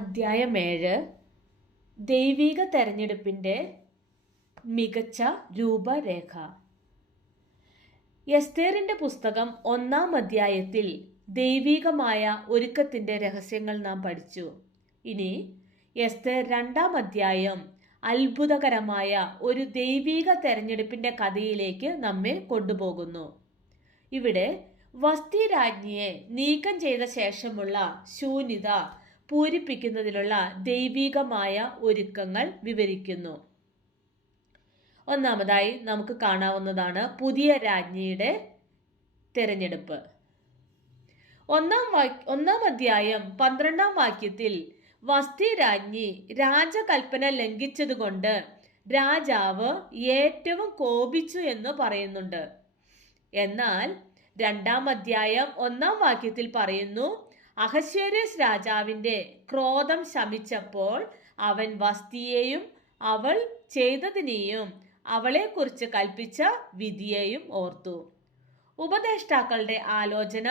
അധ്യായം 7 ദൈവിക തെരഞ്ഞെടുപ്പിൻ്റെ മികച്ച രൂപരേഖ. എസ്തേറിൻ്റെ പുസ്തകം 1-ാം അധ്യായത്തിൽ ദൈവികമായ ഒരുക്കത്തിൻ്റെ രഹസ്യങ്ങൾ നാം പഠിച്ചു. ഇനി എസ്തേർ 2-ാം അധ്യായം അത്ഭുതകരമായ ഒരു ദൈവിക തെരഞ്ഞെടുപ്പിൻ്റെ കഥയിലേക്ക് നമ്മെ കൊണ്ടുപോകുന്നു. ഇവിടെ വസ്തി രാജ്ഞിയെ നീക്കം ചെയ്ത ശേഷമുള്ള ശൂന്യത പൂരിപ്പിക്കുന്നതിനുള്ള ദൈവികമായ ഒരുക്കങ്ങൾ വിവരിക്കുന്നു. ഒന്നാമതായി നമുക്ക് കാണാവുന്നതാണ് പുതിയ രാജ്ഞിയുടെ തിരഞ്ഞെടുപ്പ്. ഒന്നാം അധ്യായം 12-ാം വാക്യത്തിൽ വസ്തി രാജ്ഞി രാജകൽപ്പന ലംഘിച്ചതുകൊണ്ട് രാജാവ് ഏറ്റവും കോപിച്ചു എന്ന് പറയുന്നുണ്ട്. എന്നാൽ 2-ാം അധ്യായം 1-ാം വാക്യത്തിൽ പറയുന്നു, അഹശ്വേരോസ് രാജാവിൻ്റെ ക്രോധം ശമിച്ചപ്പോൾ അവൻ വസ്തിയെയും അവൾ ചെയ്തതിനെയും അവളെക്കുറിച്ച് കൽപ്പിച്ച വിധിയെയും ഓർത്തു. ഉപദേഷ്ടാക്കളുടെ ആലോചന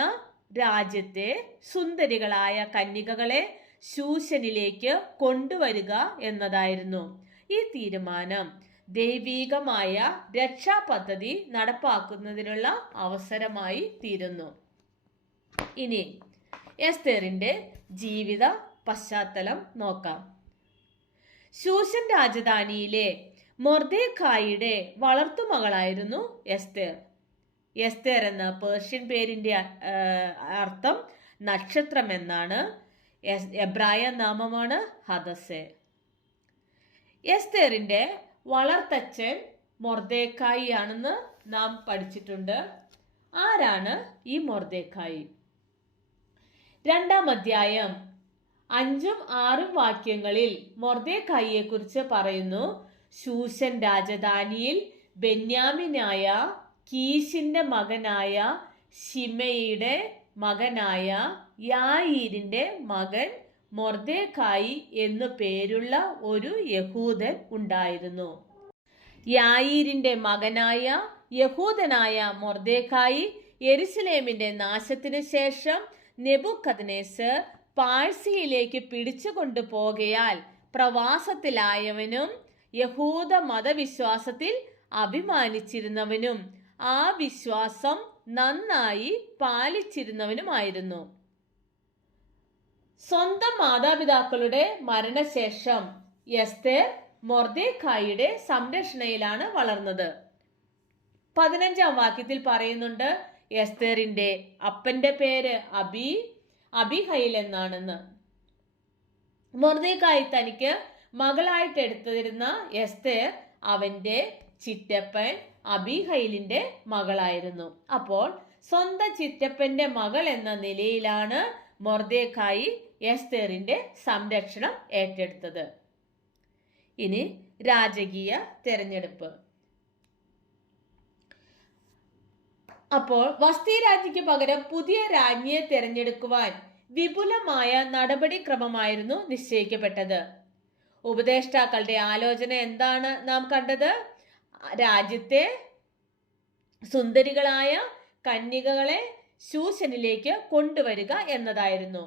രാജ്യത്തെ സുന്ദരികളായ കന്യകകളെ ശൂശനിലേക്ക് കൊണ്ടുവരിക എന്നതായിരുന്നു. ഈ തീരുമാനം ദൈവികമായ രക്ഷാപദ്ധതി നടപ്പാക്കുന്നതിനുള്ള അവസരമായി തീരുന്നു. ഇനി എസ്തേറിന്റെ ജീവിത പശ്ചാത്തലം നോക്കാം. ശൂശൻ രാജധാനിയിലെ മൊർദെഖായിയുടെ വളർത്തുമകളായിരുന്നു എസ്തേർ. എസ്തേർ എന്ന പേർഷ്യൻ പേരിന്റെ അർത്ഥം നക്ഷത്രം എന്നാണ്. എബ്രായ നാമമാണ് ഹദസെ. എസ്തേറിന്റെ വളർത്തച്ഛൻ മൊർദെഖായി ആണെന്ന് നാം പഠിച്ചിട്ടുണ്ട്. ആരാണ് ഈ മൊർദെഖായി? 2-ാം അധ്യായം 5-6 വാക്യങ്ങളിൽ മൊർദെഖായിയെ കുറിച്ച് പറയുന്നു. ശൂശൻ രാജധാനിയിൽ ബെന്യാമിനായ കീശിന്റെ മകനായ ശിമയുടെ മകനായ യായീരിന്റെ മകൻ മൊർദെഖായി എന്നു പേരുള്ള ഒരു യഹൂദൻ ഉണ്ടായിരുന്നു. യായീരിന്റെ മകനായ യഹൂദനായ മൊർദെഖായി യെരുശലേമിന്റെ നാശത്തിനു ശേഷം നെബൂഖദ്നേസർ പാഴ്സിയിലേക്ക് പിടിച്ചുകൊണ്ടു പോകയാൽ പ്രവാസത്തിലായവനും യഹൂദ മതവിശ്വാസത്തിൽ അഭിമാനിച്ചിരുന്നവനും ആ വിശ്വാസം നന്നായി പാലിച്ചിരുന്നവനുമായിരുന്നു. സ്വന്തം മാതാപിതാക്കളുടെ മരണശേഷം എസ്തേർ മൊർദെഖായിയുടെ സംരക്ഷണയിലാണ് വളർന്നത്. 15-ാം വാക്യത്തിൽ പറയുന്നുണ്ട്, എസ്തേറിന്റെ അപ്പന്റെ പേര് അബിഹൈൽ എന്നാണെന്ന്. മൊർദെഖായി തനിക്ക് മകളായിട്ട് എടുത്തിരുന്ന എസ്തേർ അവന്റെ ചിറ്റപ്പൻ അബിഹൈലിന്റെ മകളായിരുന്നു. അപ്പോൾ സ്വന്തം ചിറ്റപ്പന്റെ മകൾ എന്ന നിലയിലാണ് മൊർദെഖായി എസ്തേറിന്റെ സംരക്ഷണം ഏറ്റെടുത്തത്. ഇനി രാജകീയ തെരഞ്ഞെടുപ്പ്. അപ്പോൾ വസ്തി രാജ്ഞിക്ക് പകരം പുതിയ രാജ്ഞിയെ തിരഞ്ഞെടുക്കുവാൻ വിപുലമായ നടപടിക്രമമായിരുന്നു നിശ്ചയിക്കപ്പെട്ടത്. ഉപദേഷ്ടാക്കളുടെ ആലോചന എന്താണ് നാം കണ്ടത്? രാജ്യത്തെ സുന്ദരികളായ കന്യകകളെ ശൂശനിലേക്ക് കൊണ്ടുവരിക എന്നതായിരുന്നു.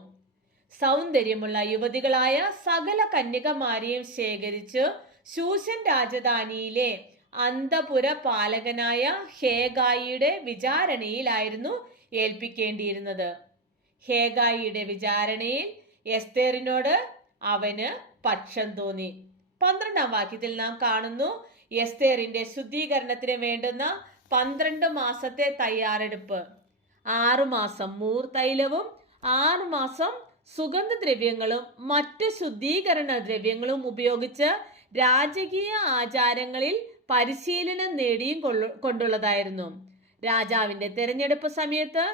സൗന്ദര്യമുള്ള യുവതികളായ സകല കന്യകമാരെയും ശേഖരിച്ച് ശൂശൻ രാജധാനിയിലെ അന്തപുര പാലകനായ ഹേഗായിയുടെ വിചാരണയിലായിരുന്നു ഏൽപ്പിക്കേണ്ടിയിരുന്നത്. ഹേഗായിയുടെ വിചാരണയിൽ എസ്തേറിനോട് അവന് പക്ഷം തോന്നി. 12-ാം വാക്യത്തിൽ നാം കാണുന്നു, എസ്തേറിന്റെ ശുദ്ധീകരണത്തിന് വേണ്ടുന്ന 12 മാസത്തെ തയ്യാറെടുപ്പ്. 6 മാസം മൂർ തൈലവും 6 മാസം സുഗന്ധദ്രവ്യങ്ങളും മറ്റ് ശുദ്ധീകരണ ദ്രവ്യങ്ങളും ഉപയോഗിച്ച് രാജകീയ ആചാരങ്ങളിൽ പരിശീലനം നേടിയും കൊണ്ടുള്ളതായിരുന്നു. രാജാവിന്റെ തെരഞ്ഞെടുപ്പ് സമയത്ത്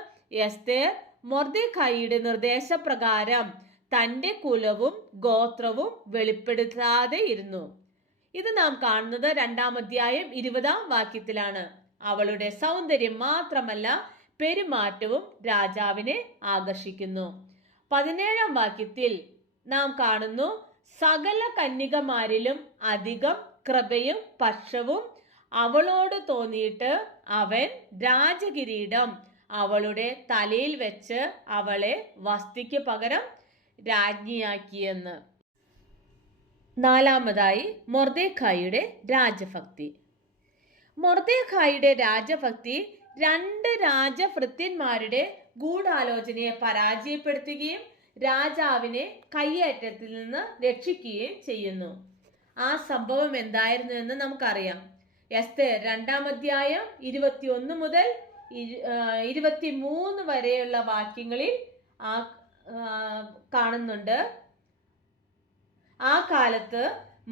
എസ്തേർ മൊർദെഖായിയുടെ നിർദ്ദേശപ്രകാരം തന്റെ കുലവും ഗോത്രവും വെളിപ്പെടുത്താതെ ഇരുന്നു. ഇത് നാം കാണുന്നത് 2-ാം അധ്യായം 20-ാം വാക്യത്തിലാണ്. അവളുടെ സൗന്ദര്യം മാത്രമല്ല പെരുമാറ്റവും രാജാവിനെ ആകർഷിക്കുന്നു. 17-ാം വാക്യത്തിൽ നാം കാണുന്നു, സകല കന്യകമാരിലും അധികം കൃപയും പക്ഷവും അവളോട് തോന്നിയിട്ട് അവൻ രാജകിരീടം അവളുടെ തലയിൽ വെച്ച് അവളെ വസ്തിക്ക് പകരം രാജ്ഞിയാക്കിയെന്ന്. നാലാമതായി മൊർദെഖായിയുടെ രാജഭക്തി. മൊർദെഖായിയുടെ രാജഭക്തി രണ്ട് രാജഭൃത്യന്മാരുടെ ഗൂഢാലോചനയെ പരാജയപ്പെടുത്തുകയും രാജാവിനെ കയ്യേറ്റത്തിൽ നിന്ന് രക്ഷിക്കുകയും ചെയ്യുന്നു. ആ സംഭവം എന്തായിരുന്നു എന്ന് നമുക്കറിയാം. എസ്തേർ 2-ാം അധ്യായം 21 മുതൽ 23 വരെയുള്ള വാക്യങ്ങളിൽ കാണുന്നുണ്ട്. ആ കാലത്ത്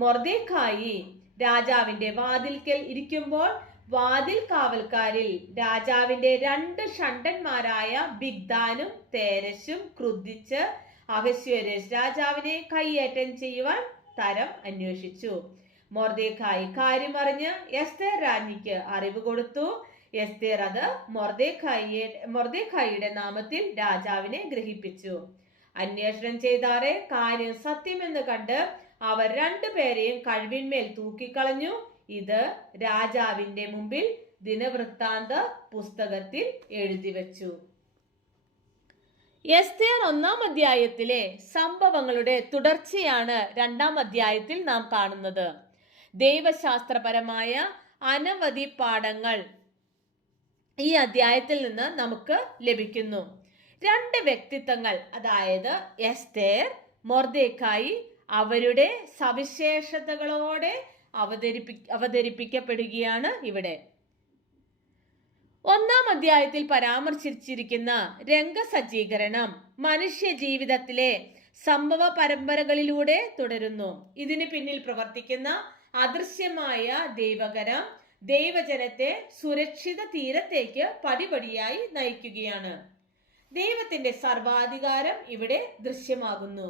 മൊർദെഖായി രാജാവിന്റെ വാതിൽക്കൽ ഇരിക്കുമ്പോൾ വാതിൽ കാവൽക്കാരിൽ രാജാവിന്റെ 2 ഷണ്ഡന്മാരായ ബിഗ്ദാനും തേരശും ക്രുദ്ധിച്ച് അഹശ്വേരോശ് രാജാവിനെ കയ്യേറ്റം ചെയ്യുവാൻ തരം അന്വേഷിച്ചു. മൊർദെഖായി കാര്യമറിഞ്ഞ് എസ്തേർ രാജ്ഞിക്ക് അറിവ് കൊടുത്തു. എസ്തേർ അത് മൊർദെഖായിയുടെ നാമത്തിൽ രാജാവിനെ ഗ്രഹിപ്പിച്ചു. അന്വേഷണം ചെയ്താറെ കാര്യം സത്യമെന്ന് കണ്ട് അവർ 2 പേരെയും കഴിവിന്മേൽ തൂക്കിക്കളഞ്ഞു. ഇത് രാജാവിന്റെ മുമ്പിൽ ദിനവൃത്താന്ത പുസ്തകത്തിൽ എഴുതി വച്ചു. എസ്തേർ 1-ാം അധ്യായത്തിലെ സംഭവങ്ങളുടെ തുടർച്ചയാണ് 2-ാം അധ്യായത്തിൽ നാം കാണുന്നത്. ദൈവശാസ്ത്രപരമായ അനവധി പാഠങ്ങൾ ഈ അധ്യായത്തിൽ നിന്ന് നമുക്ക് ലഭിക്കുന്നു. 2 വ്യക്തിത്വങ്ങൾ, അതായത് എസ്തേർ, മൊർദെഖായി, അവരുടെ സവിശേഷതകളോടെ അവതരിപ്പിക്കപ്പെടുകയാണ് ഇവിടെ. 1-ാം അധ്യായത്തിൽ പരാമർശിച്ചിരിക്കുന്ന രംഗസജ്ജീകരണം മനുഷ്യ ജീവിതത്തിലെ സംഭവ പരമ്പരകളിലൂടെ തുടരുന്നു. ഇതിന് പിന്നിൽ പ്രവർത്തിക്കുന്ന അദൃശ്യമായ ദൈവകരം ദൈവജനത്തെ സുരക്ഷിത തീരത്തേക്ക് പടിപടിയായി നയിക്കുകയാണ്. ദൈവത്തിന്റെ സർവാധികാരം ഇവിടെ ദൃശ്യമാകുന്നു.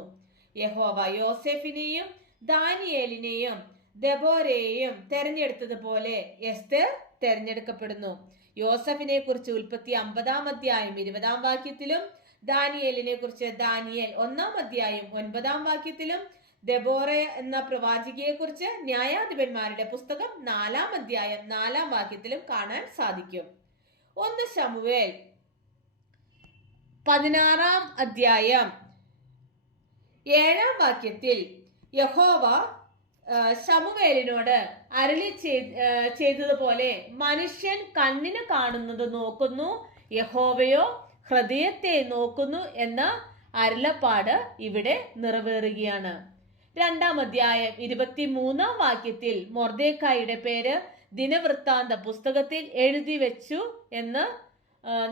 യഹോവ യോസെഫിനെയും ദാനിയേലിനെയും ദെബോരയെയും തെരഞ്ഞെടുത്തതുപോലെ എസ്തേർ തെരഞ്ഞെടുക്കപ്പെടുന്നു. യോസഫിനെ കുറിച്ച് ഉൽപ്പത്തി 50-ാം അധ്യായം 20-ാം വാക്യത്തിലും ദാനിയേലിനെ കുറിച്ച് ദാനിയേൽ 1-ാം അധ്യായം 9-ാം വാക്യത്തിലും ദെബോറ എന്ന പ്രവാചികയെ കുറിച്ച് ന്യായാധിപന്മാരുടെ പുസ്തകം 4-ാം അധ്യായം 4-ാം വാക്യത്തിലും കാണാൻ സാധിക്കും. 1 ശമൂവേൽ 16-ാം അധ്യായം 7-ാം വാക്യത്തിൽ യഹോവ ശമൂവേലിനോട് അരുളി ചെയ്തതുപോലെ മനുഷ്യൻ കണ്ണിന് കാണുന്നത് നോക്കുന്നു, യഹോവയോ ഹൃദയത്തെ നോക്കുന്നു എന്ന അരുളപ്പാട് ഇവിടെ നിറവേറുകയാണ്. 2-ാം അധ്യായം 23-ാം വാക്യത്തിൽ മൊർദെഖായിയുടെ പേര് ദിനവൃത്താന്ത പുസ്തകത്തിൽ എഴുതി വെച്ചു എന്ന്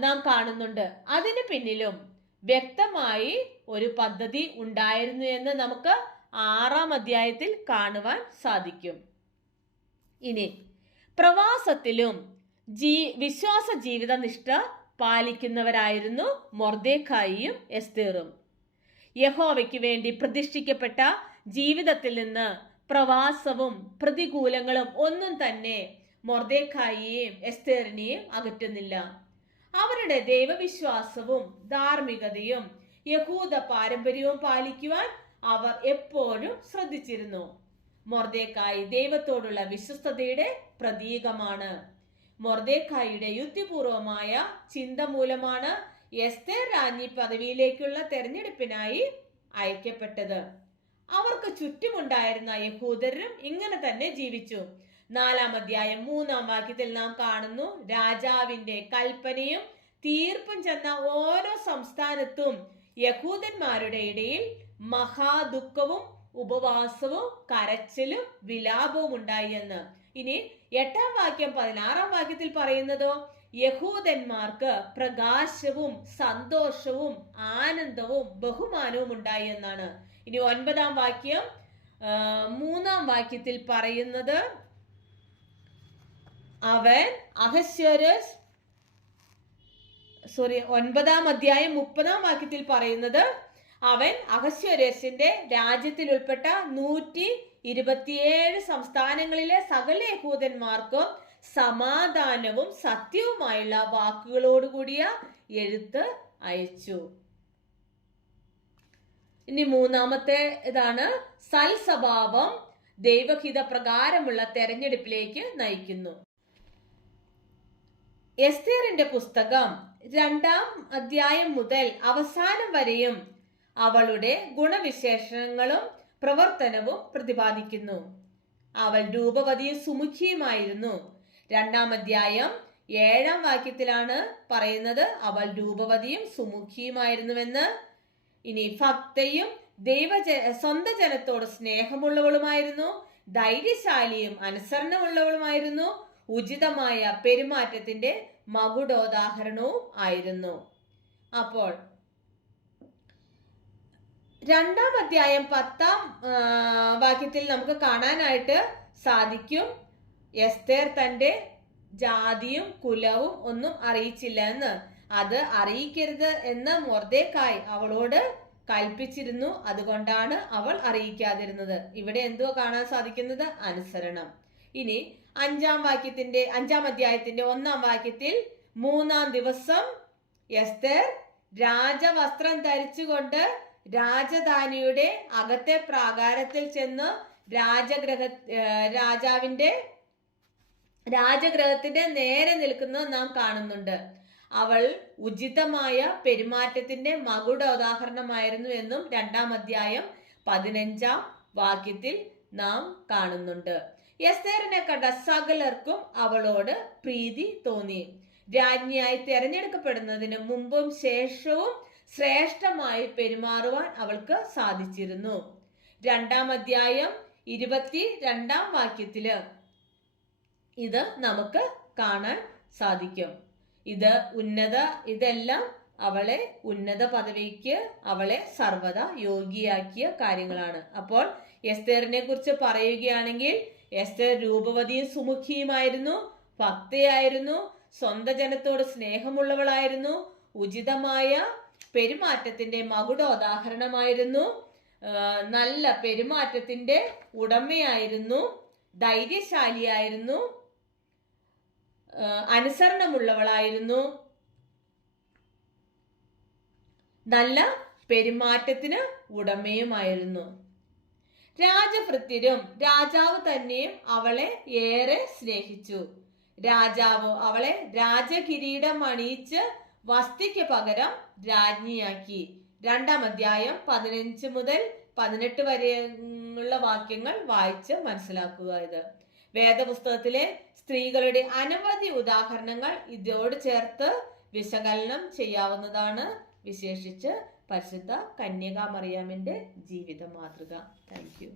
നാം കാണുന്നുണ്ട്. അതിന് പിന്നിലും വ്യക്തമായി ഒരു പദ്ധതി ഉണ്ടായിരുന്നു എന്ന് നമുക്ക് 6-ാം അധ്യായത്തിൽ കാണുവാൻ സാധിക്കും. ഇനി പ്രവാസത്തിലും വിശ്വാസ ജീവിത നിഷ്ഠ പാലിക്കുന്നവരായിരുന്നു മൊർദെഖായിയും എസ്തേറും. യഹോവയ്ക്ക് വേണ്ടി പ്രതിഷ്ഠിക്കപ്പെട്ട ജീവിതത്തിൽ നിന്ന് പ്രവാസവും പ്രതികൂലങ്ങളും ഒന്നും തന്നെ മൊർദെഖായിയെയും എസ്തേറിനെയും അകറ്റുന്നില്ല. അവരുടെ ദൈവവിശ്വാസവും ധാർമ്മികതയും യഹൂദ പാരമ്പര്യവും പാലിക്കുവാൻ അവർ എപ്പോഴും ശ്രദ്ധിച്ചിരുന്നു. മൊർദെഖായി ദൈവത്തോടുള്ള വിശ്വസ്തതയുടെ പ്രതീകമാണ്. മൊർദെഖായിയുടെ യുക്തിപൂർവമായ ചിന്ത മൂലമാണ് എസ്തേർ രാജ്ഞി പദവിയിലേക്കുള്ള തെരഞ്ഞെടുപ്പിനായി അയക്കപ്പെട്ടത്. അവർക്ക് ചുറ്റുമുണ്ടായിരുന്ന യഹൂദരും ഇങ്ങനെ തന്നെ ജീവിച്ചു. 4-ാം അധ്യായം 3-ാം വാക്യത്തിൽ നാം കാണുന്നു, രാജാവിന്റെ കൽപ്പനയും തീർപ്പും ചെന്ന ഓരോ സംസ്ഥാനത്തും യഹൂദന്മാരുടെ ഇടയിൽ മഹാദുഃഖവും ഉപവാസവും കരച്ചിലും വിലാപവും ഉണ്ടായി എന്ന്. ഇനി 8-ാം വാക്യം 16-ാം വാക്യത്തിൽ പറയുന്നതോ യഹൂദന്മാർക്ക് പ്രകാശവും സന്തോഷവും ആനന്ദവും ബഹുമാനവും ഉണ്ടായി എന്നാണ്. ഇനി 9-ാം വാക്യം 3-ാം വാക്യത്തിൽ പറയുന്നത് അവൻ അഹശ്വേരോശ് 9-ാം അധ്യായം 30-ാം വാക്യത്തിൽ പറയുന്നത് അവൻ അഹശ്വേരോശിന്റെ രാജ്യത്തിൽ ഉൾപ്പെട്ട 127 സംസ്ഥാനങ്ങളിലെ സകല യഹൂദന്മാർക്കും സമാധാനവും സത്യവുമായുള്ള വാക്കുകളോടുകൂടിയ എഴുത്ത് അയച്ചു. ഇനി 3-ാമത്തെ ഇതാണ് സൽസ്വഭാവം ദൈവഹിത പ്രകാരമുള്ള തെരഞ്ഞെടുപ്പിലേക്ക് നയിക്കുന്നു. എസ്തേറിന്റെ പുസ്തകം 2-ാം അധ്യായം മുതൽ അവസാനം വരെയും അവളുടെ ഗുണവിശേഷങ്ങളും പ്രവർത്തനവും പ്രതിപാദിക്കുന്നു. അവൾ രൂപവതിയും സുമുഖിയുമായിരുന്നു. 2-ാം അധ്യായം 7-ാം വാക്യത്തിലാണ് പറയുന്നത് അവൾ രൂപവതിയും സുമുഖിയുമായിരുന്നുവെന്ന്. ഇനി ഭക്തയും സ്വന്തം ജനത്തോട് സ്നേഹമുള്ളവളുമായിരുന്നു, ധൈര്യശാലിയും അനുസരണമുള്ളവളുമായിരുന്നു, ഉചിതമായ പെരുമാറ്റത്തിന്റെ മകുടോദാഹരണവും ആയിരുന്നു. അപ്പോൾ 2-ാം അധ്യായം 10-ാം വാക്യത്തിൽ നമുക്ക് കാണാനായിട്ട് സാധിക്കും എസ്തേർ തന്റെ ജാതിയും കുലവും ഒന്നും അറിയിച്ചില്ല എന്ന്. അത് അറിയിക്കരുത് എന്ന് മൊർദെഖായി അവളോട് കൽപ്പിച്ചിരുന്നു. അതുകൊണ്ടാണ് അവൾ അറിയിക്കാതിരുന്നത്. ഇവിടെ എന്തോ കാണാൻ സാധിക്കുന്നത്? അനുസരണം. ഇനി 5-ാം അധ്യായത്തിന്റെ 1-ാം വാക്യത്തിൽ 3-ാം ദിവസം എസ്തേർ രാജവസ്ത്രം ധരിച്ചുകൊണ്ട് രാജധാനിയുടെ അകത്തെ പ്രാകാരത്തിൽ ചെന്ന് രാജഗൃഹത്തിന്റെ നേരെ നിൽക്കുന്നത് നാം കാണുന്നുണ്ട്. അവൾ ഉചിതമായ പെരുമാറ്റത്തിന്റെ മകുടോദാഹരണമായിരുന്നു എന്നും 2-ാം അധ്യായം 15-ാം വാക്യത്തിൽ നാം കാണുന്നുണ്ട്. എസ്തേറിനെ കണ്ട സകലർക്കും അവളോട് പ്രീതി തോന്നി. രാജ്ഞിയായി തിരഞ്ഞെടുക്കപ്പെടുന്നതിന് മുമ്പും ശേഷവും ശ്രേഷ്ഠമായി പെരുമാറുവാൻ അവൾക്ക് സാധിച്ചിരുന്നു. 2-ാം അധ്യായം 22-ാം വാക്യത്തില് ഇത് നമുക്ക് കാണാൻ സാധിക്കും. ഇതെല്ലാം അവളെ ഉന്നത പദവിക്ക് അവളെ സർവ്വത യോഗ്യയാക്കിയ കാര്യങ്ങളാണ്. അപ്പോൾ എസ്തേറിനെ കുറിച്ച് പറയുകയാണെങ്കിൽ എസ്തേർ രൂപവതിയും സുമുഖിയുമായിരുന്നു, ഭക്തയായിരുന്നു, സ്വന്തം ജനത്തോട് സ്നേഹമുള്ളവളായിരുന്നു, ഉചിതമായ പെരുമാറ്റത്തിന്റെ മകുടോദാഹരണമായിരുന്നു, നല്ല പെരുമാറ്റത്തിന്റെ ഉടമയായിരുന്നു, ധൈര്യശാലിയായിരുന്നു, അനുസരണമുള്ളവളായിരുന്നു, നല്ല പെരുമാറ്റത്തിന് ഉടമയുമായിരുന്നു. രാജഭൃത്യരും രാജാവ് തന്നെയും അവളെ ഏറെ സ്നേഹിച്ചു. രാജാവ് അവളെ രാജകിരീടം അണിയിച്ച് വസ്തിക്ക് പകരം രാജ്ഞിയാക്കി. 2-ാം അധ്യായം 15 മുതൽ 18 വരെയുള്ള വാക്യങ്ങൾ വായിച്ച് മനസ്സിലാക്കുക. ഇത് വേദപുസ്തകത്തിലെ സ്ത്രീകളുടെ അനവധി ഉദാഹരണങ്ങൾ ഇതോട് ചേർത്ത് വിശകലനം ചെയ്യാവുന്നതാണ്. വിശേഷിച്ച് പരിശുദ്ധ കന്യകാമറിയാമിന്റെ ജീവിത മാതൃക. Thank you.